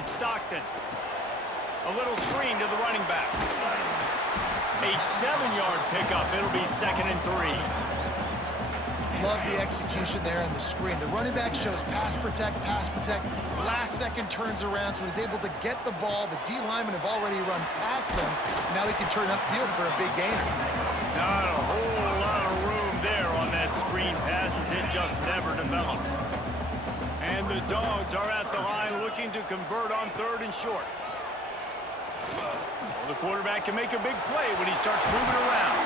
It's Stockton. A little screen to the running back. A 7-yard pickup. It'll be 2nd and 3. Love the execution there on the screen. The running back shows pass protect. Last second turns around, so he's able to get the ball. The D linemen have already run past him. Now he can turn upfield for a big gainer. Not a whole lot of room there on that screen pass as it just never developed. And the Dogs are at the line looking to convert on 3rd and short. Well, the quarterback can make a big play when he starts moving around.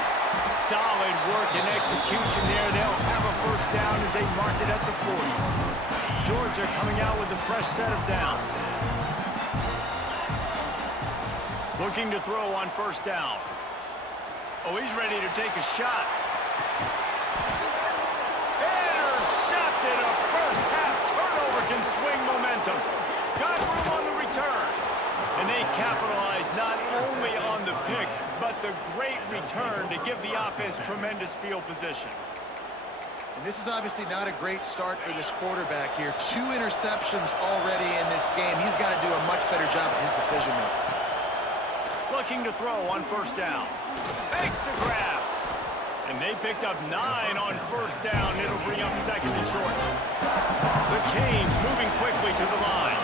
Solid work and execution there. They'll have a first down as they mark it at the 40. Georgia coming out with a fresh set of downs. Looking to throw on 1st down. Oh, he's ready to take a shot. Intercepted. A first-half turnover can swing momentum. Got room on the return. And they capitalize not only on the pick, but the great return to give the offense tremendous field position. And this is obviously not a great start for this quarterback here. 2 interceptions already in this game. He's got to do a much better job at his decision-making. Looking to throw on 1st down. Makes the grab. And they picked up 9 on 1st down. It'll bring up 2nd and short. The Canes moving quickly to the line.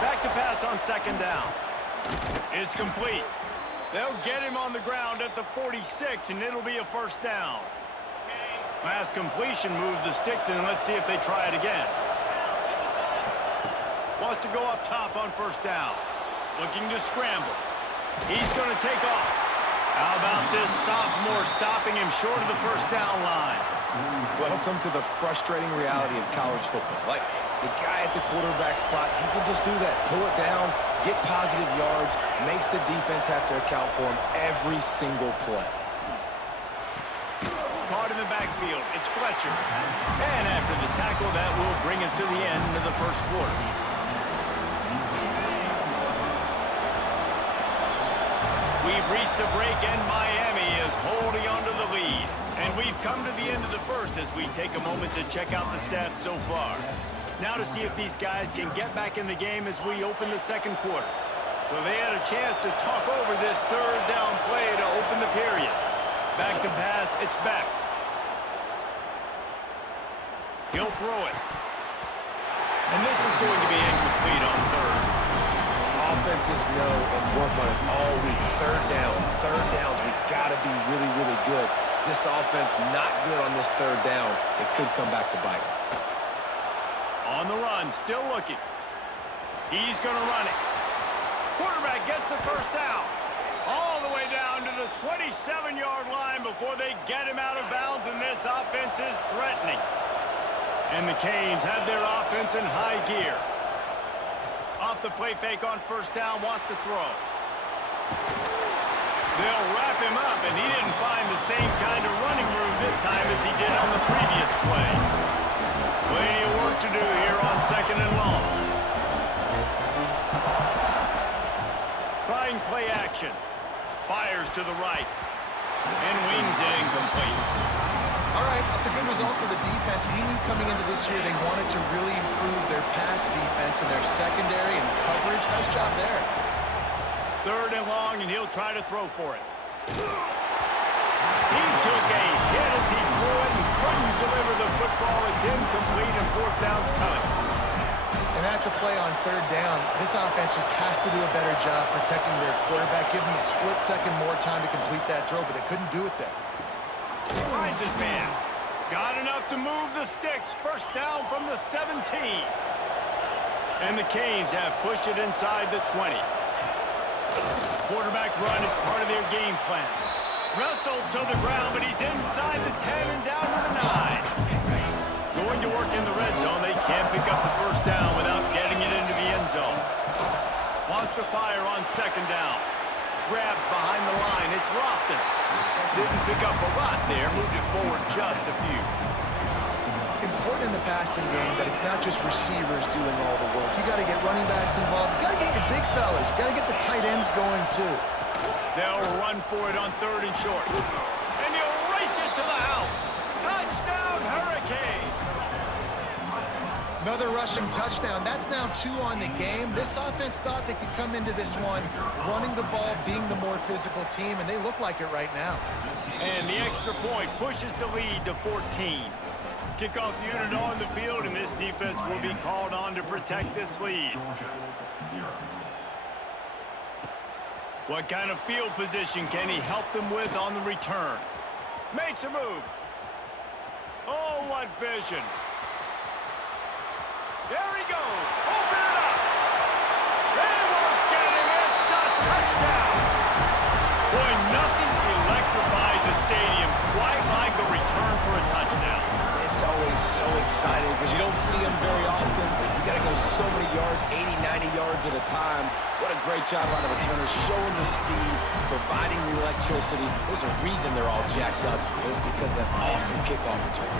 Back to pass on 2nd down. It's complete. They'll get him on the ground at the 46, and it'll be a 1st down. Pass completion moved the sticks in. Let's see if they try it again. Wants to go up top on 1st down. Looking to scramble. He's going to take off. How about this sophomore stopping him short of the 1st down line? Welcome to the frustrating reality of college football. Like, the guy at the quarterback spot, he can just do that. Pull it down, get positive yards, makes the defense have to account for him every single play. Caught in the backfield. It's Fletcher. And after the tackle, that will bring us to the end of the 1st quarter. We've reached a break, and Miami is holding on to the lead. And we've come to the end of the 1st as we take a moment to check out the stats so far. Now to see if these guys can get back in the game as we open the 2nd quarter. So they had a chance to talk over this 3rd down play to open the period. Back to pass, it's back. He'll throw it. And this is going to be incomplete on 3rd. Offenses know and work on it all week. 3rd downs, we gotta be really, really good. This offense not good on this 3rd down. It could come back to bite him. On the run, still looking. He's going to run it. Quarterback gets the 1st down. All the way down to the 27-yard line before they get him out of bounds, and this offense is threatening. And the Canes have their offense in high gear. Off the play fake on 1st down, wants to throw. They'll wrap him up, and he didn't find the same kind of running room this time as he did on the previous play. Plenty of work to do here on 2nd and long. Trying play action. Fires to the right. And wings it incomplete. All right, that's a good result for the defense. We knew coming into this year they wanted to really improve their pass defense and their secondary and coverage. Nice job there. 3rd and long, and he'll try to throw for it. He took a hit as he threw it and couldn't deliver the football. It's incomplete, and 4th down's coming. And that's a play on 3rd down. This offense just has to do a better job protecting their quarterback. Give him a split second more time to complete that throw, but they couldn't do it there. Finds his man. Got enough to move the sticks. 1st down from the 17. And the Canes have pushed it inside the 20. Quarterback run is part of their game plan. Wrestled to the ground, but he's inside the 10 and down to the 9. Going to work in the red zone. They can't pick up the 1st down without getting it into the end zone. Wants to fire on 2nd down. Grabbed behind the line. It's Lofton. Didn't pick up a lot there. Moved it forward just a few. Important in the passing game that it's not just receivers doing all the work. You got to get running backs involved. You got to get your big fellas. You got to get the tight ends going too. They'll run for it on 3rd and short. And he'll race it to the house. Touchdown, Hurricane! Another rushing touchdown. That's now 2 on the game. This offense thought they could come into this one running the ball, being the more physical team, and they look like it right now. And the extra point pushes the lead to 14. Kickoff unit on the field, and this defense will be called on to protect this lead. What kind of field position can he help them with on the return? Makes a move. Oh, what vision. There he goes. Open it up. They won't get him. It's a touchdown. Boy, nothing electrifies a stadium quite like a return for a touchdown. It's always so exciting because you don't see them very often. You got to go so many yards, 80, 90 yards at a time. What a great job by the returners, showing the speed, providing the electricity. There's a reason they're all jacked up, and it's because of that awesome kickoff return.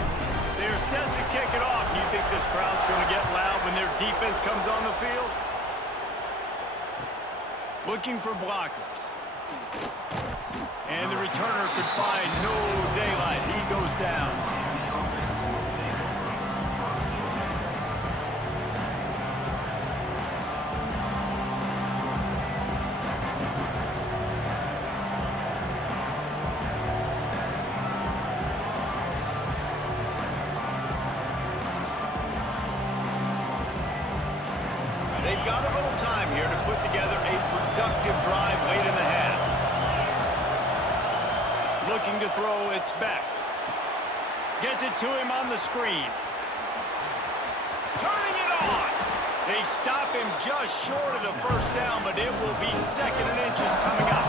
They're set to kick it off. You think this crowd's going to get loud when their defense comes on the field? Looking for blockers. And the returner could find no daylight. He goes down. They've got a little time here to put together a productive drive late in the half. Looking to throw, it's back. Gets it to him on the screen. Turning it on. They stop him just short of the first down, but it will be 2nd and inches coming up.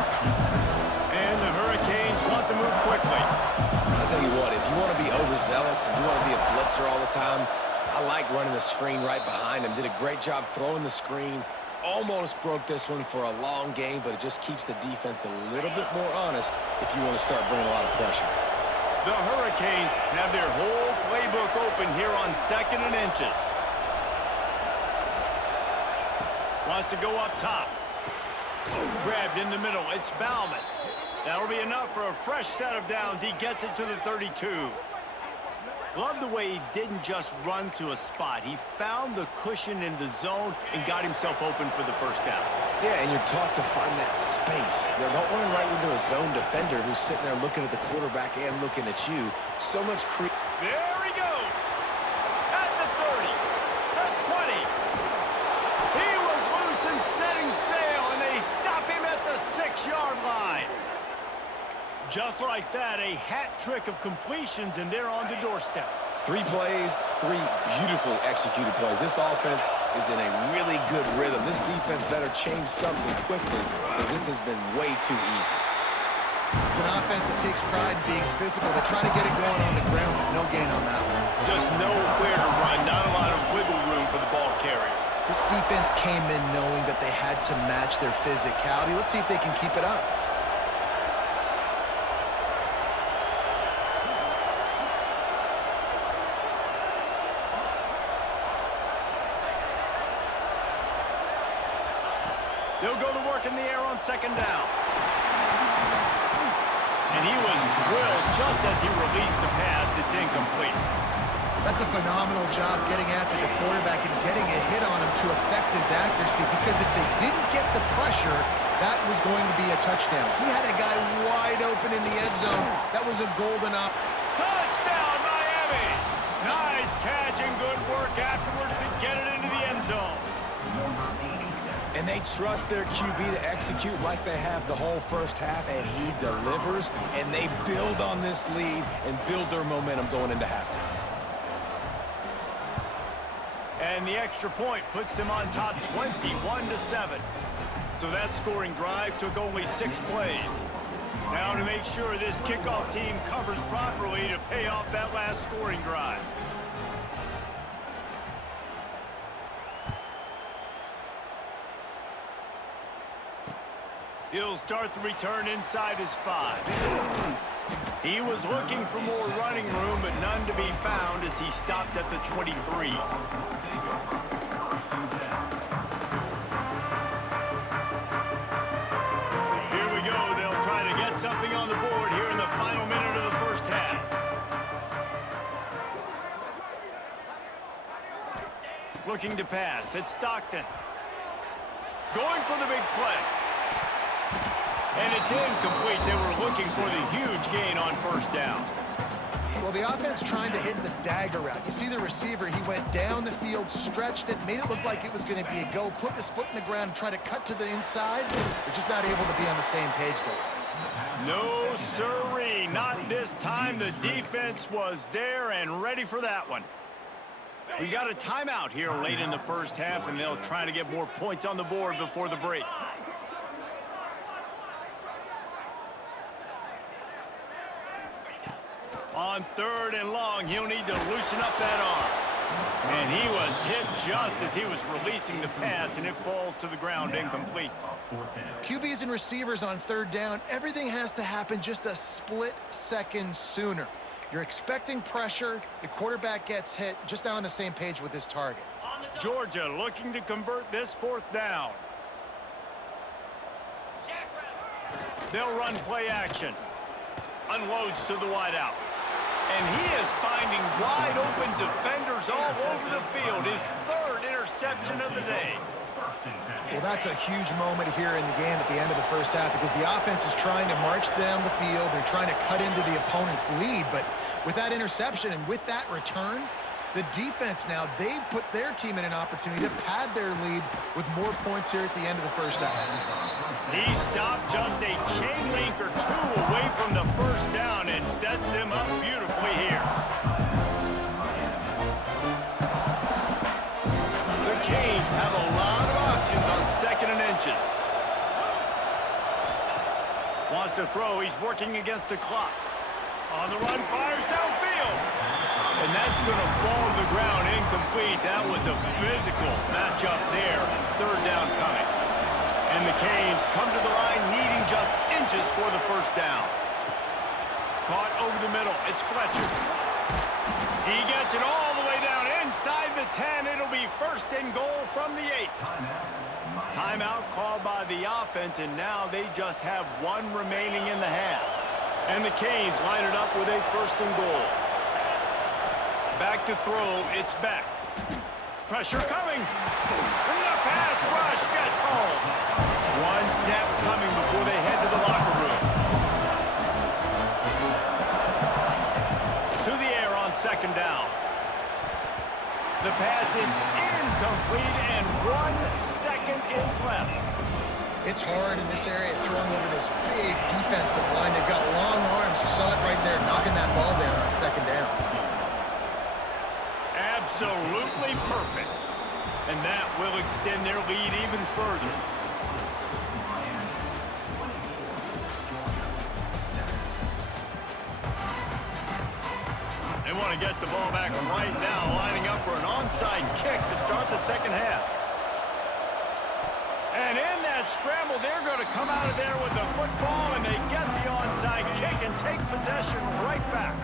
And the Hurricanes want to move quickly. I'll tell you what, if you want to be overzealous and you want to be a blitzer all the time, I like running the screen right behind him. Did a great job throwing the screen. Almost broke this one for a long game, but it just keeps the defense a little bit more honest if you want to start bringing a lot of pressure. The Hurricanes have their whole playbook open here on 2nd and inches. Wants to go up top. Grabbed in the middle. It's Bauman. That'll be enough for a fresh set of downs. He gets it to the 32. Love the way he didn't just run to a spot. He found the cushion in the zone and got himself open for the first down. Yeah, and you're taught to find that space. You know, don't run right into a zone defender who's sitting there looking at the quarterback and looking at you. So much creep. There he goes. At the 30. The 20. He was loose and setting sail, and they stop him at the 6-yard line. Just like that, a hat trick of completions, and they're on the doorstep. 3 plays, 3 beautifully executed plays. This offense is in a really good rhythm. This defense better change something quickly because this has been way too easy. It's an offense that takes pride in being physical, but try to get it going on the ground, but no gain on that one. Just nowhere to run, not a lot of wiggle room for the ball carrier. This defense came in knowing that they had to match their physicality. Let's see if they can keep it up. They'll go to work in the air on 2nd down. And he was drilled just as he released the pass. It's incomplete. That's a phenomenal job getting after the quarterback and getting a hit on him to affect his accuracy, because if they didn't get the pressure, that was going to be a touchdown. He had a guy wide open in the end zone. That was a golden op. Touchdown, Miami! Nice catch and good work afterwards to get it into the end zone. And they trust their QB to execute like they have the whole first half, and he delivers, and they build on this lead and build their momentum going into halftime. And the extra point puts them on top 21-7. So that scoring drive took only 6 plays. Now to make sure this kickoff team covers properly to pay off that last scoring drive. He'll start the return inside his 5. He was looking for more running room, but none to be found as he stopped at the 23. Here we go. They'll try to get something on the board here in the final minute of the first half. Looking to pass. It's Stockton. Going for the big play. And it's incomplete. They were looking for the huge gain on first down. Well, the offense trying to hit the dagger route. You see the receiver, he went down the field, stretched it, made it look like it was going to be a go, put his foot in the ground, try to cut to the inside. They're just not able to be on the same page there. No, sirree. Not this time. The defense was there and ready for that one. We got a timeout here late in the first half, and they'll try to get more points on the board before the break. On 3rd and long, he'll need to loosen up that arm. And he was hit just as he was releasing the pass, and it falls to the ground incomplete. QBs and receivers on 3rd down, everything has to happen just a split second sooner. You're expecting pressure, the quarterback gets hit, just now on the same page with this target. Georgia looking to convert this 4th down. They'll run play action. Unloads to the wideout. And he is finding wide open defenders all over the field. His 3rd interception of the day. Well, that's a huge moment here in the game at the end of the first half because the offense is trying to march down the field. They're trying to cut into the opponent's lead. But with that interception and with that return, the defense now, they've put their team in an opportunity to pad their lead with more points here at the end of the first half. He stopped just a chain link or two away from the first down and sets them up beautifully here. The Canes have a lot of options on 2nd and inches. Wants to throw. He's working against the clock. On the run, fires downfield. And that's going to fall to the ground incomplete. That was a physical matchup there. 3rd down coming. And the Canes come to the line needing just inches for the first down. Caught over the middle. It's Fletcher. He gets it all the way down inside the 10. It'll be 1st and goal from the 8. Timeout called by the offense, and now they just have 1 remaining in the half. And the Canes line it up with a 1st and goal. Back to throw. It's Beck. Pressure coming. And the pass rush gets home. 1 snap coming before they head to the locker room. To the air on 2nd down. The pass is incomplete and 1 second is left. It's hard in this area throwing over this big defensive line. They've got long arms. You saw it right there, knocking that ball down on 2nd down. Absolutely perfect. And that will extend their lead even further. They want to get the ball back right now, lining up for an onside kick to start the 2nd half. And in that scramble, they're going to come out of there with the football, and they get the onside kick and take possession right back.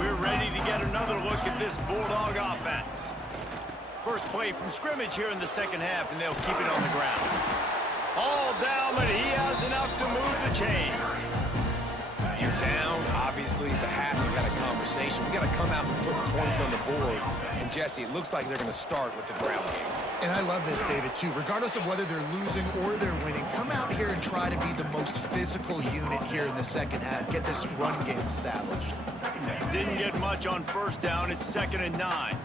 We're ready to get another look at this Bulldog offense. First play from scrimmage here in the 2nd half, and they'll keep it on the ground. All down, but he has enough to move the chains. You're down, obviously, at the half. You got a conversation. We got to come out and put points on the board. And, Jesse, it looks like they're going to start with the ground game. And I love this, David, too. Regardless of whether they're losing or they're winning, come out here and try to be the most physical unit here in the 2nd half. Get this run game established. Didn't get much on 1st down. It's 2nd and 9.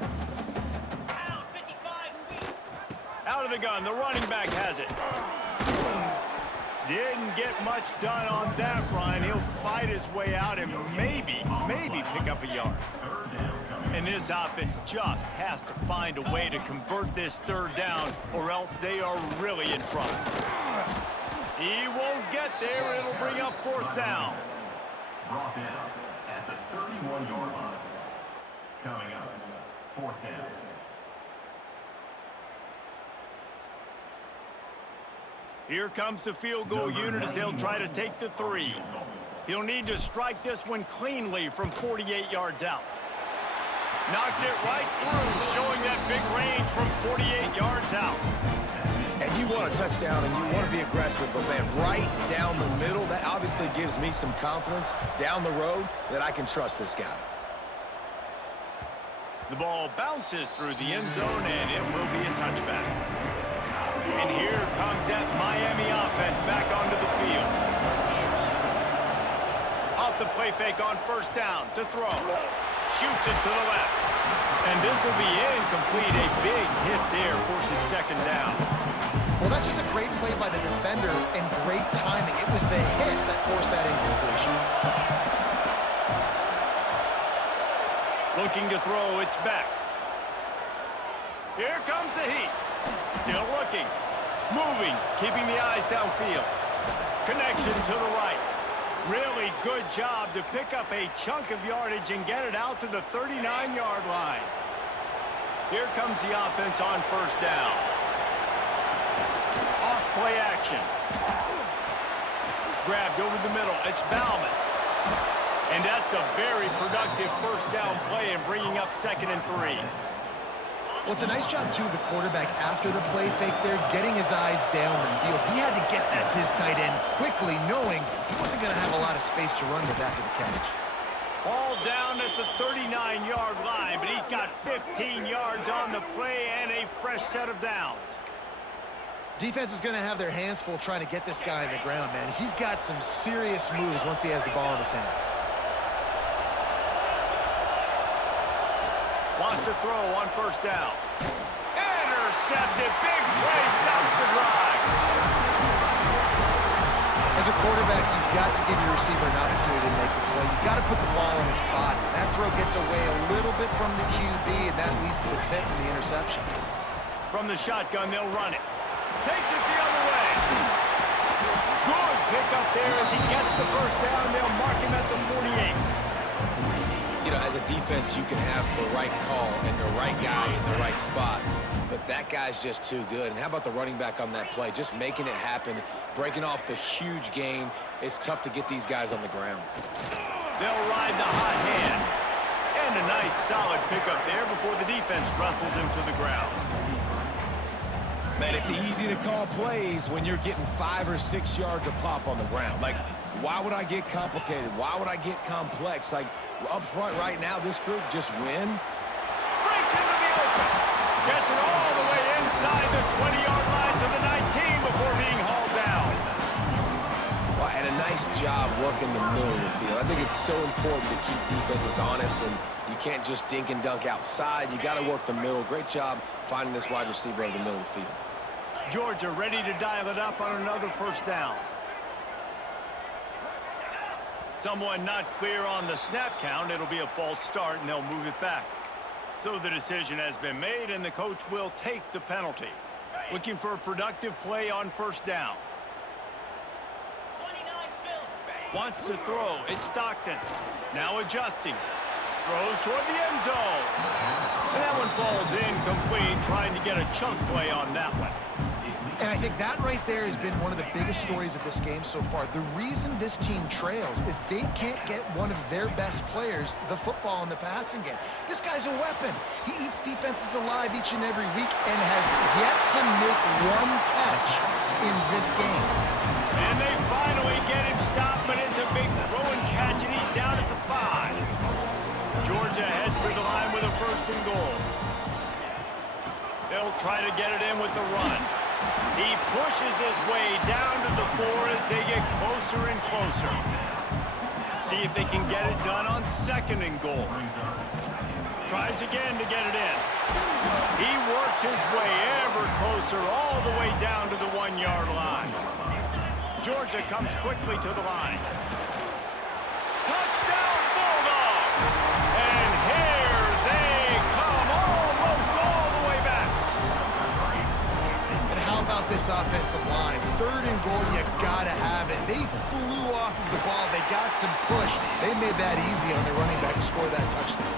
Out of the gun. The running back has it. Didn't get much done on that run. He'll fight his way out and maybe pick up a yard. And this offense just has to find a way to convert this 3rd down, or else they are really in trouble. He won't get there. It'll bring up 4th down. Brought in at the 31-yard line. Coming up, 4th down. Here comes the field goal unit as they'll try to take the 3. He'll need to strike this one cleanly from 48 yards out. Knocked it right through, showing that big range from 48 yards out. And you want a touchdown and you want to be aggressive, but, man, right down the middle, that obviously gives me some confidence down the road that I can trust this guy. The ball bounces through the end zone, and it will be a touchback. And here comes that Miami offense back onto the field. Off the play fake on first down to throw. Shoots it to the left. And this will be incomplete. A big hit there forces second down. Well, that's just a great play by the defender and great timing. It was the hit that forced that incompletion. Looking to throw, it's back. Here comes the heat. Still looking. Moving, keeping the eyes downfield. Connection to the right. Really good job to pick up a chunk of yardage and get it out to the 39-yard line. Here comes the offense on first down. Off play action. Grabbed over the middle. It's Bauman. And that's a very productive first down play and bringing up 2nd and 3. Well, it's a nice job, too, of the quarterback after the play fake there, getting his eyes down the field. He had to get that to his tight end quickly, knowing he wasn't going to have a lot of space to run with after the catch. All down at the 39-yard line, but he's got 15 yards on the play and a fresh set of downs. Defense is going to have their hands full trying to get this guy on the ground, man. He's got some serious moves once he has the ball in his hands. Wants to throw on first down. Intercepted. Big play. Stops the drive. As a quarterback, you've got to give your receiver an opportunity to make the play. You've got to put the ball in his body. That throw gets away a little bit from the QB, and that leads to the tip and the interception. From the shotgun, they'll run it. Takes it the other way. Good pickup there as he gets the first down. They'll mark him at the 48. You know, as a defense, you can have the right call and the right guy in the right spot, but that guy's just too good. And how about the running back on that play? Just making it happen, breaking off the huge gain. It's tough to get these guys on the ground. They'll ride the hot hand. And a nice, solid pickup there before the defense wrestles him to the ground. Man, it's easy to call plays when you're getting 5 or 6 yards a pop on the ground. Like, why would I get complicated? Why would I get complex? Like, up front right now, this group just win. Breaks into the open. Gets it all the way inside the 20-yard line to the 19 before being hauled down. Well, and a nice job working the middle of the field. I think it's so important to keep defenses honest, and you can't just dink and dunk outside. You got to work the middle. Great job finding this wide receiver over the middle of the field. Georgia ready to dial it up on another first down. Someone not clear on the snap count. It'll be a false start, and they'll move it back. So the decision has been made, and the coach will take the penalty. Looking for a productive play on first down. Wants to throw. It's Stockton. Now adjusting. Throws toward the end zone. And that one falls incomplete, trying to get a chunk play on that one. And I think that right there has been one of the biggest stories of this game so far. The reason this team trails is they can't get one of their best players the football in the passing game. This guy's a weapon. He eats defenses alive each and every week and has yet to make one catch in this game. And they finally get him stopped, but it's a big throw and catch, and he's down at the 5. Georgia heads to the line with a 1st and goal. They'll try to get it in with the run. He pushes his way down to the 4 as they get closer and closer. See if they can get it done on 2nd and goal. Tries again to get it in. He works his way ever closer all the way down to the 1-yard line. Georgia comes quickly to the line. Touchdown Bulldogs! And here they come almost all the way back. And how about this offensive line? 3rd and goal, you gotta have it. They flew off of the ball. They got some push. They made that easy on their running back to score that touchdown.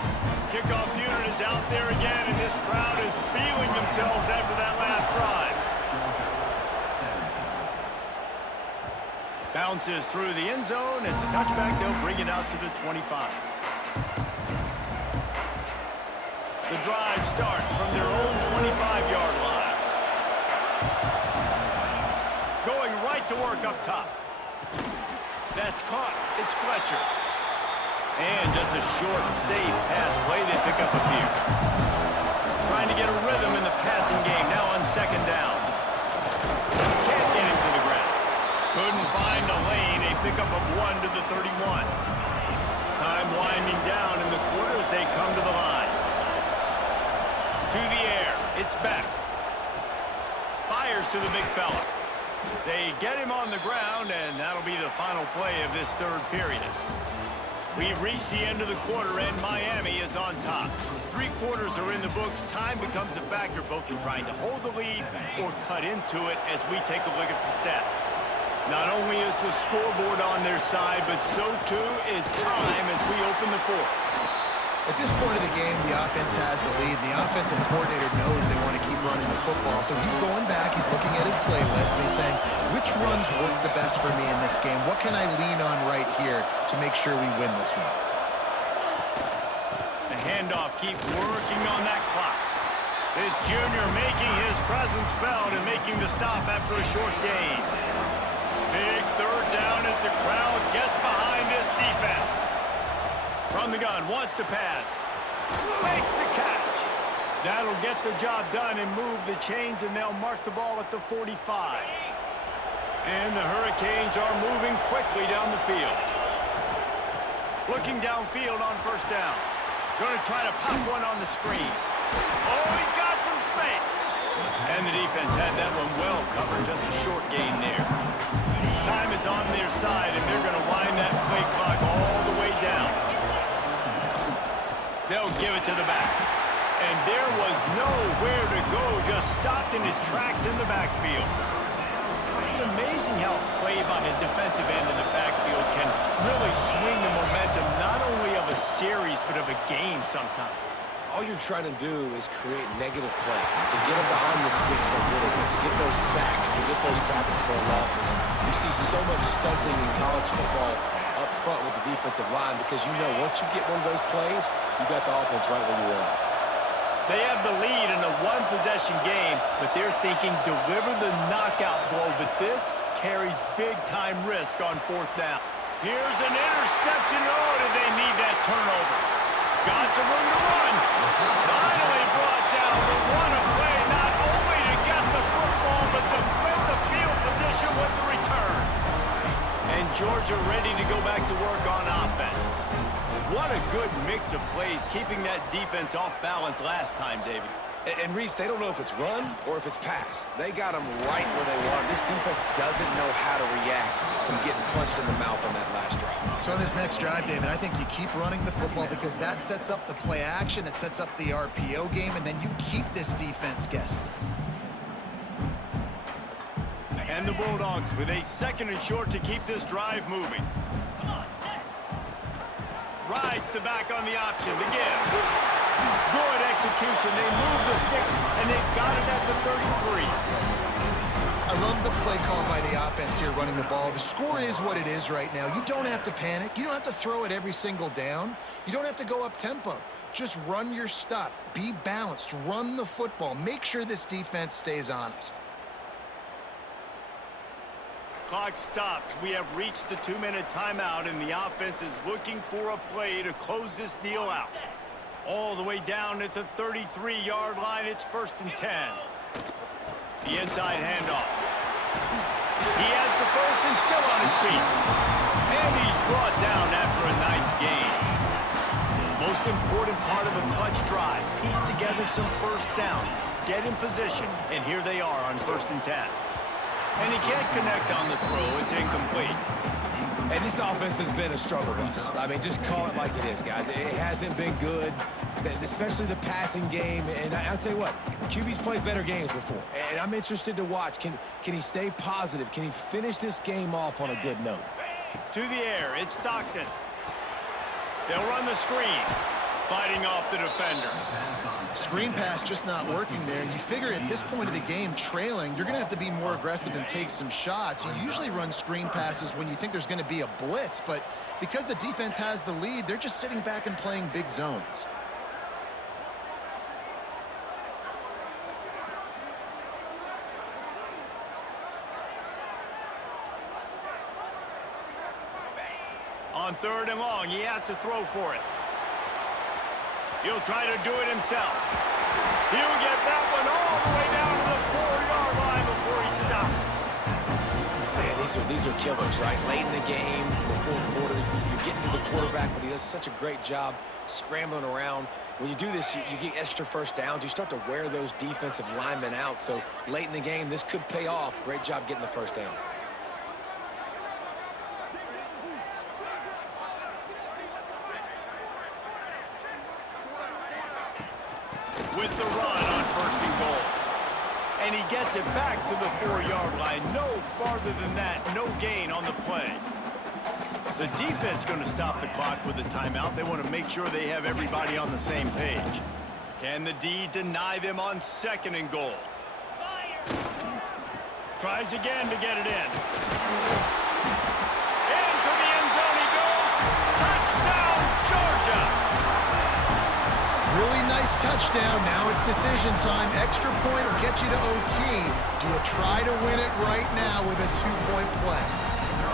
Kickoff unit is out there again, and this crowd is feeling themselves after that last drive. Bounces through the end zone. It's a touchback. They'll bring it out to the 25. The drive starts from their own 25-yard line. Going right to work up top. That's caught. It's Fletcher. And just a short, safe pass play. They pick up a few. Trying to get a rhythm in the passing game. Now on second down. Can't get him to the ground. Couldn't find a lane. A pickup of 1 to the 31. Time winding down in the quarter as they come to the line. To the air. It's back. Fires to the big fella. They get him on the ground, and that'll be the final play of this third period. We've reached the end of the quarter, and Miami is on top. 3 quarters are in the books. Time becomes a factor both in trying to hold the lead or cut into it as we take a look at the stats. Not only is the scoreboard on their side, but so too is time as we open the fourth. At this point of the game, the offense has the lead. The offensive coordinator knows they want to keep running the football. So he's going back, he's looking at his playlist, and he's saying, which runs work the best for me in this game? What can I lean on right here to make sure we win this one? The handoff keeps working on that clock. This junior making his presence felt and making the stop after a short gain. Big third down as the crowd gets behind this defense. From the gun, wants to pass. Makes the catch. That'll get the job done and move the chains, and they'll mark the ball at the 45. And the Hurricanes are moving quickly down the field. Looking downfield on first down. Going to try to pop one on the screen. Oh, he's got some space. And the defense had that one well covered, just a short gain there. Time is on their side, and they're going to wind that play clock all the way down. They'll give it to the back. And there was nowhere to go, just stopped in his tracks in the backfield. It's amazing how a play by a defensive end in the backfield can really swing the momentum, not only of a series, but of a game sometimes. All you're trying to do is create negative plays, to get them behind the sticks a little bit, to get those sacks, to get those tackles for losses. You see so much stunting in college football up front with the defensive line because you know once you get one of those plays, you got the offense right where you want. They have the lead in a one-possession game, but they're thinking deliver the knockout blow, but this carries big-time risk on fourth down. Here's an interception. Oh, did they need that turnover? Got some room to run. Finally brought down, but what a play, not only to get the football, but to flip the field position with the return. And Georgia ready to go back to work on offense. What a good mix of plays, keeping that defense off balance last time, David. And Reese, they don't know if it's run or if it's pass. They got them right where they want. This defense doesn't know how to react from getting punched in the mouth on that last drive. So on this next drive, David, I think you keep running the football because that sets up the play action, it sets up the RPO game, and then you keep this defense guessing. And the Bulldogs with a second and short to keep this drive moving. Rides the back on the option to give. Good execution. They move the sticks, and they've got it at the 33. I love the play call by the offense here running the ball. The score is what it is right now. You don't have to panic. You don't have to throw it every single down. You don't have to go up tempo. Just run your stuff. Be balanced. Run the football. Make sure this defense stays honest. Clock stops. We have reached the 2-minute timeout, and the offense is looking for a play to close this deal out. All the way down at the 33-yard line, it's 1st and 10. The inside handoff. He has the first and still on his feet. And he's brought down after a nice gain. Most important part of a clutch drive. Piece together some first downs. Get in position, and here they are on 1st and 10. And he can't connect on the throw. It's incomplete. And this offense has been a struggle bus. I mean, just call it like it is, guys. It hasn't been good, especially the passing game. And I'll tell you what, QB's played better games before. And I'm interested to watch. Can he stay positive? Can he finish this game off on a good note? To the air, it's Stockton. They'll run the screen, fighting off the defender. Screen pass just not working there. You figure at this point of the game, trailing, you're going to have to be more aggressive and take some shots. You usually run screen passes when you think there's going to be a blitz, but because the defense has the lead, they're just sitting back and playing big zones. on 3rd and long. He has to throw for it. He'll try to do it himself. He'll get that one all the way down to the 4-yard line before he stopped. Man, these are killers, right? Late in the game, in the 4th quarter, you're getting to the quarterback, but he does such a great job scrambling around. When you do this, you get extra first downs. You start to wear those defensive linemen out. So late in the game, this could pay off. Great job getting the first down. With the run on 1st and goal. And he gets it back to the 4-yard line. No farther than that. No gain on the play. The defense going to stop the clock with a timeout. They want to make sure they have everybody on the same page. Can the D deny them on 2nd and goal? Tries again to get it in. Into the end zone he goes. Touchdown, Georgia! Really nice touchdown. Now it's decision time. Extra point will get you to OT. Do you try to win it right now with a 2-point play?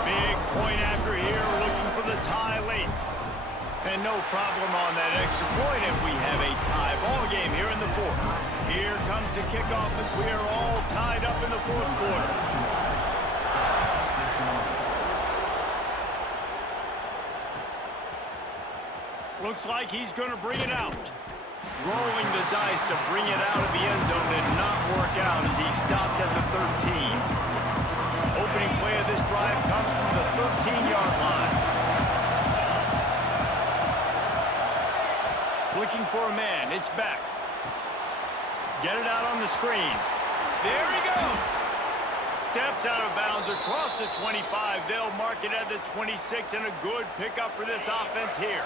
Big point after here, looking for the tie late. And no problem on that extra point, and we have a tie ball game here in the 4th. Here comes the kickoff as we are all tied up in the 4th quarter. Looks like he's going to bring it out. Rolling the dice to bring it out of the end zone did not work out as he stopped at the 13. Opening play of this drive comes from the 13-yard line. Looking for a man. It's back. Get it out on the screen. There he goes. Steps out of bounds across the 25. They'll mark it at the 26, and a good pickup for this offense here.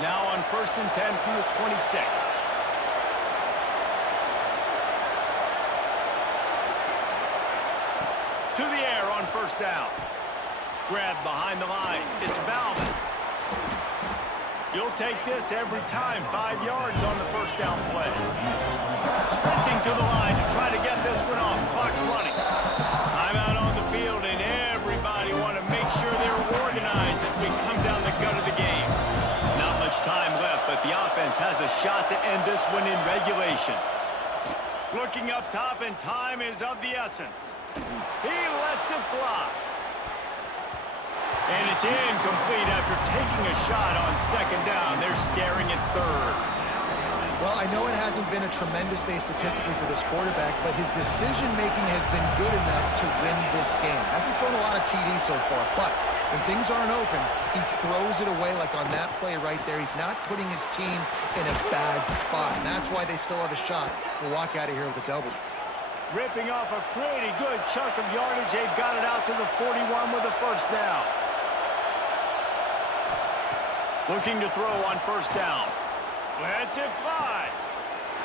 Now on 1st and 10 from the 26. To the air on 1st down. Grab behind the line. It's Bauman. You'll take this every time. 5 yards on the 1st down play. Sprinting to the line to try to get this one off. Clock's running. Timeout on the field, and everybody want to make sure they're organized as we come down the gut of the game. Not much time left, but the offense has a shot to end this one in regulation. Looking up top, and time is of the essence. He lets it fly. And it's incomplete after taking a shot on 2nd down. They're staring at 3rd. Well, I know it hasn't been a tremendous day statistically for this quarterback, but his decision-making has been good enough to win this game. Hasn't thrown a lot of TDs so far, but when things aren't open, he throws it away like on that play right there. He's not putting his team in a bad spot, and that's why they still have a shot to walk out of here with a W. Ripping off a pretty good chunk of yardage. They've got it out to the 41 with a 1st down. Looking to throw on 1st down. Lets it fly.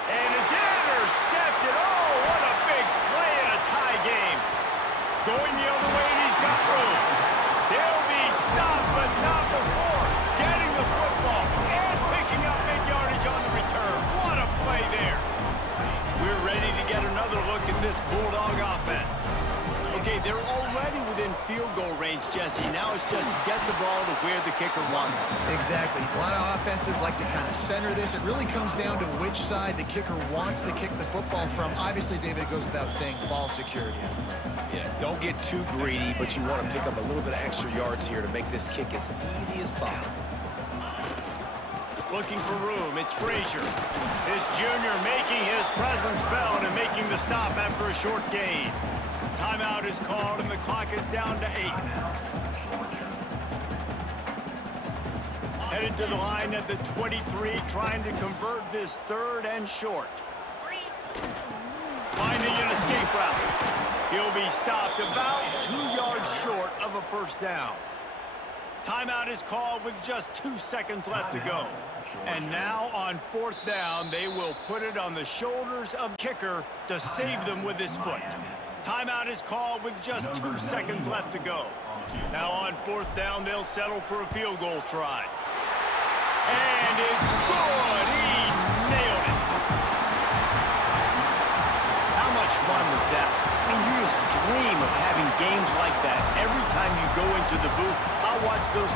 And it's intercepted. Oh, what a big play in a tie game. Going the other way, and he's got room. They'll be stopped, but not before getting the football and picking up big yardage on the return. What a play there. We're ready to get another look at this Bulldog offense. Okay, they're already within field goal range, Jesse. Now it's just get the ball to where the kicker wants it. Exactly. A lot of offenses like to kind of center this. It really comes down to which side the kicker wants to kick the football from. Obviously, David, it goes without saying, ball security. Yeah, don't get too greedy, but you want to pick up a little bit of extra yards here to make this kick as easy as possible. Looking for room, it's Frazier. His junior making his presence felt and making the stop after a short gain. Timeout is called, and the clock is down to 8. Headed to the line at the 23, trying to convert this 3rd and short. Finding an escape route. He'll be stopped about 2 yards short of a 1st down. Timeout is called with just 2 seconds left to go. And now on 4th down, they will put it on the shoulders of kicker to save them with his foot. Timeout is called with just 2 seconds left to go. Now on 4th down, they'll settle for a field goal try. And it's good. He nailed it. How much fun was that? I mean, you just dream of having games like that. Every time you go into the booth, I'll watch those